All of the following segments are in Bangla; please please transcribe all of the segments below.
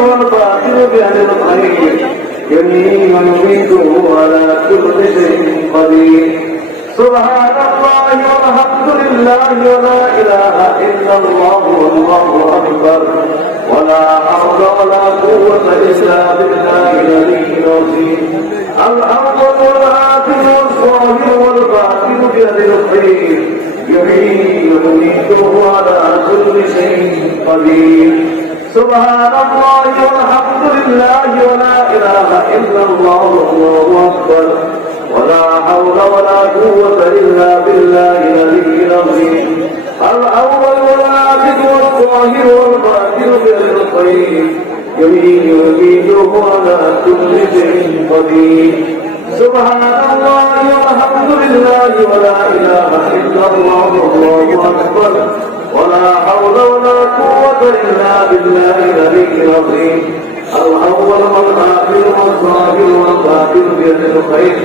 والباطل بيد الخير يمين ويميته على كل شيء قدير سبحان الله والحمد لله ولا إله إلا الله والله أكبر ولا حول ولا قوة إلا بالله العلي العظيم الأول والآخر والظاهر والباطن بيد الخير يحيي ويميته على كل شيء قدير سبحان الله والحمد لله ولا إله إلا الله والله أكبر ولا حول ولا قوة إلا بالله العلي العظيم الأول والآخر والظاهر والباطن بيد الخير يمين ويميته على كل شيء قدير سبحان الله والحمد لله ولا إله إلا الله والله أكبر ولا حول ولا قوة إلا بالله العلي العظيم الأول والآخر والظاهر والباطن بيد الخير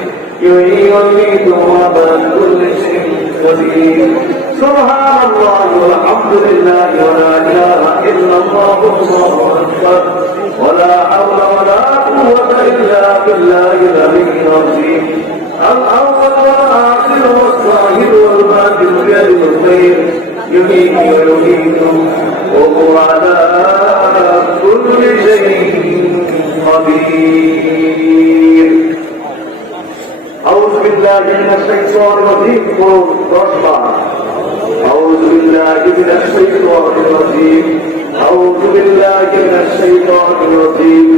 يحيي ويميت على كل شيء قدير سبحان الله والحمد لله ولا إله إلا الله والله أكبر ولا حول ولا قوة إلا بالله العلي العظيم الأول والآخر والظاهر والباطن بيد الخير يحيي ويميت وهو على كل شيء قدير أعوذ بالله من الشيطان الرجيم أعوذ بالله من الشيطان الرجيم أعوذ بالله من الشيطان الرجيم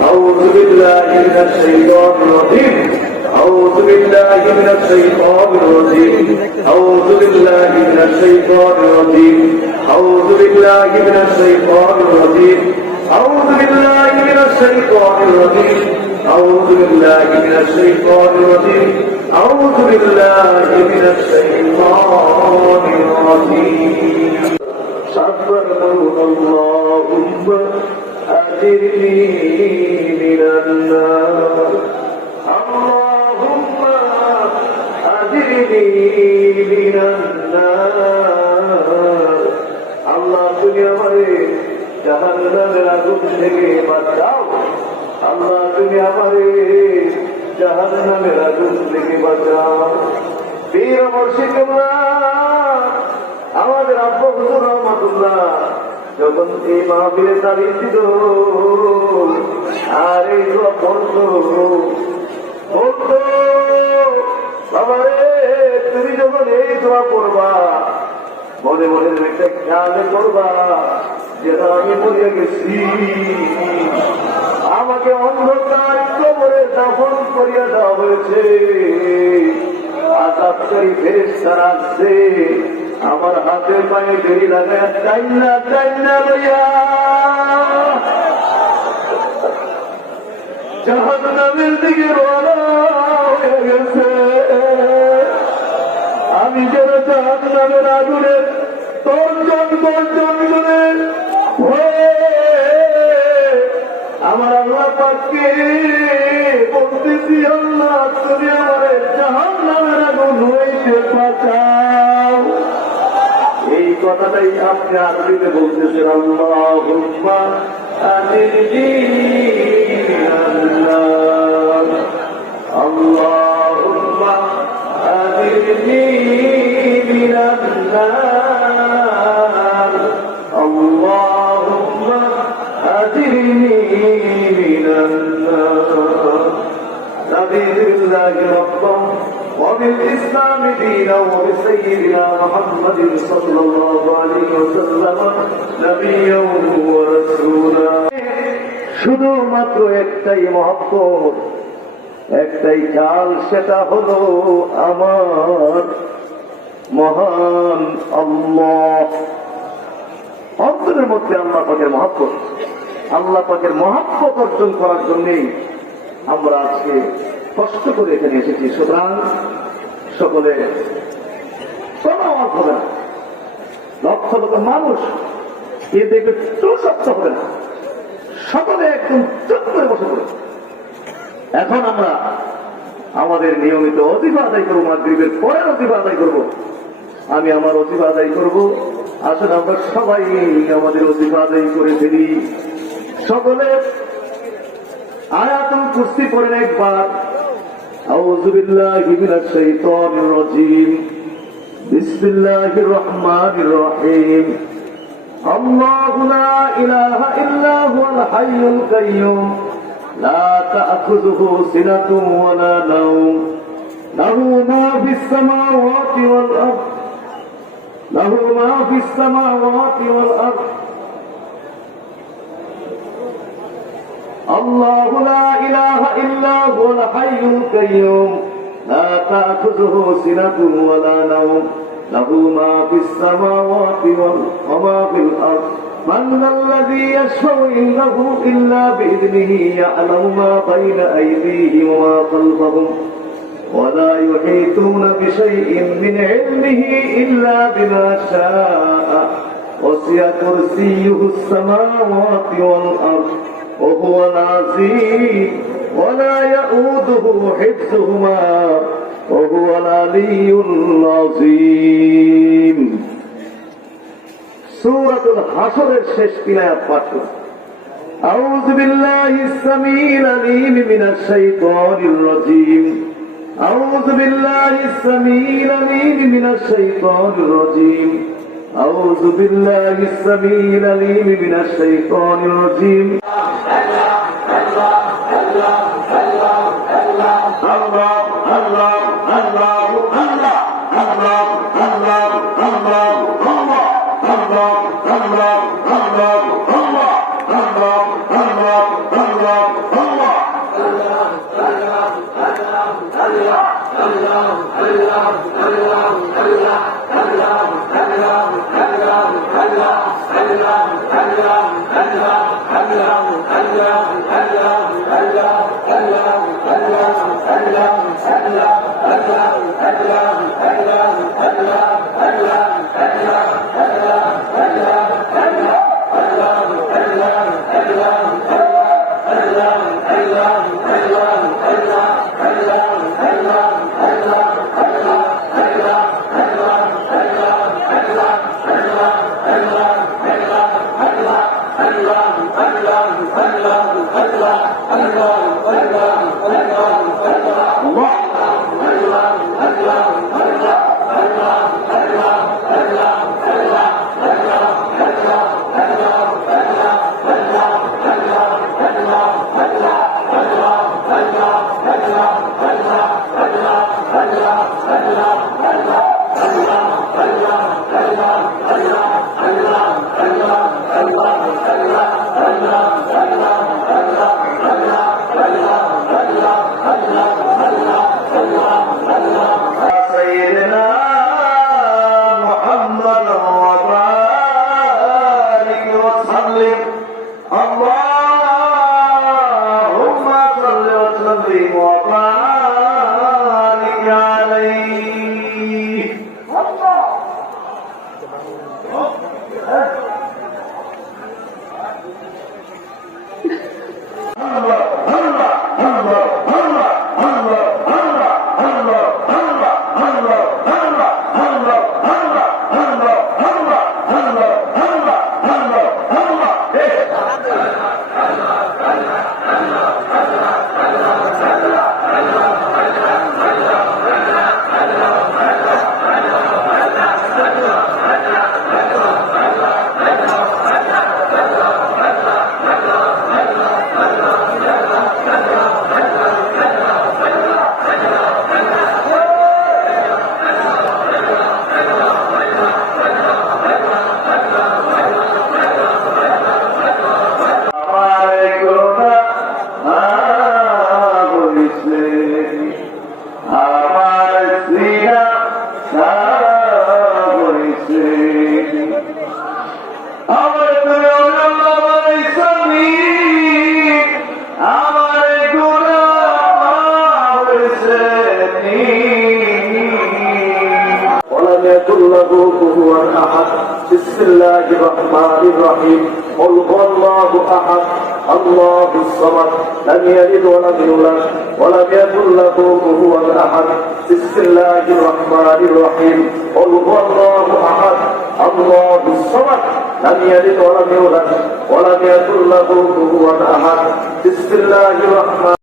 أعوذ بالله من الشيطان الرجيم أعوذ بالله من الشيطان الرجيم أعوذ بالله من الشيطان الرجيم أعوذ بالله من الشيطان الرجيم أعوذ بالله من الشيطان الرجيم أعوذ بالله من الشيطان الرجيم أعوذ بالله من الشيطان الرجيم صبرنا اللهم أجرني من النار اللهم أجرني من النار الله দুনিয়া মারে জাহান্নামের আগুন থেকে বাঁচাও আল্লাহ তুমি আমারে জাহান্নামের আগুন থেকে বাঁচাও বীর মুর্শিদ আমাদের আব্বা হুজুর রহমাতুল্লাহ যখন এই মাহফিলে দাঁড়িয়ে ছিল আর এই দোয়া পড়তো বাবারে তুমি যখন এই দোয়া করবা মনে মনে একটা খেয়ালে করবা যেন আমি মরিয়া গেছি আমাকে অন্ধকার কবরে দাফন করিয়া দেওয়া হয়েছে আযাবকারী ফেরেশতারা আসছে আমার হাতে পায়ে বেরি লাগায় টাইনা লইয়া জাহান্নামের দিকে রওনা হয়ে গেছে আমি যেন জাহান্নামের আগুনে তর্জন করে আমার আল্লাহ পাককে বলতেছি আল্লাহ তুমি আমার জাহান্নামের আগুন হইতে বাঁচাও এই কথাটাই আপনি আরবিতে বলতেছেন আল্লাহুম্মা আজিরনি মিনান্নার আল্লাহুম্মা আজিরনি মিনান্নার আল্লাহুম্মা أجرني من النار رضيت بالله ربا وبالإسلام دينا وبسيدنا محمد صلى الله عليه وسلم نبيا ورسولا শুধুমাত্র একটাই মহব্বত একটাই চাল সেটা হলো আমার মহান আল্লাহ অন্তরের মধ্যে আল্লাহ পাকের মহব্বত আল্লাহ পাকের মহব্বত অর্জন করার জন্যই আমরা আজকে কষ্ট করে এখানে এসেছি সুতরাং সকলে কোনো অভাব হবে না লক্ষ লক্ষ মানুষ এ দেখে চৌষট্ট হবে না সকলে একদম চুপ করে বসে পড়ে এখন আমরা আমাদের নিয়মিত অজিফা আদায় করবো মাগরিবের পরের অজিফা আদায় করবো আমি আমার অজিফা আদায় করবো আসলে আমরা সবাই আমাদের অজিফা আদায় করে ফেলি সকলে আয়াতুল কুরসি পড়েন একবার। আউযু বিল্লাহি মিনাশ শাইতানির রাজীম। বিসমিল্লাহির রহমানির রহিম। আল্লাহু লা ইলাহা ইল্লা হুয়াল হাইয়ুল কাইয়্যুম লা তা'খুযুহু সিনাতুন ওয়া লা নাওম লাহু মা ফিস সামাওয়াতি ওয়াল আরদ লাহু মা ফিস সামাওয়াতি ওয়াল আরদ الله لا إله إلا هو الحي القيوم لا تأخذه سنة ولا نوم له ما في السماوات وما في الأرض من ذا الذي يشفع عنده إلا بإذنه يعلم ما بين أيديهم وما خلفهم ولا يحيطون بشيء من علمه إلا بما شاء وسع كرسيه السماوات والأرض وهو العظيم ولا يؤوده حفظهما وهو العلي العظيم سورة الحشر الشيش آيات পাঠ أعوذ بالله السميع العليم من الشيطان الرجيم أعوذ بالله السميع العليم من الشيطان الرجيم أعوذ بالله السميع العليم من الشيطان الرجيم بسم الله الرحمن الرحيم قل هو الله احد الله الصمد لم يلد ولم يولد ولم يكن له كفوا احد بسم الله الرحمن الرحيم قل هو الله احد الله الصمد لم يلد ولم يولد ولم يكن له كفوا أحد بسم الله الرحمن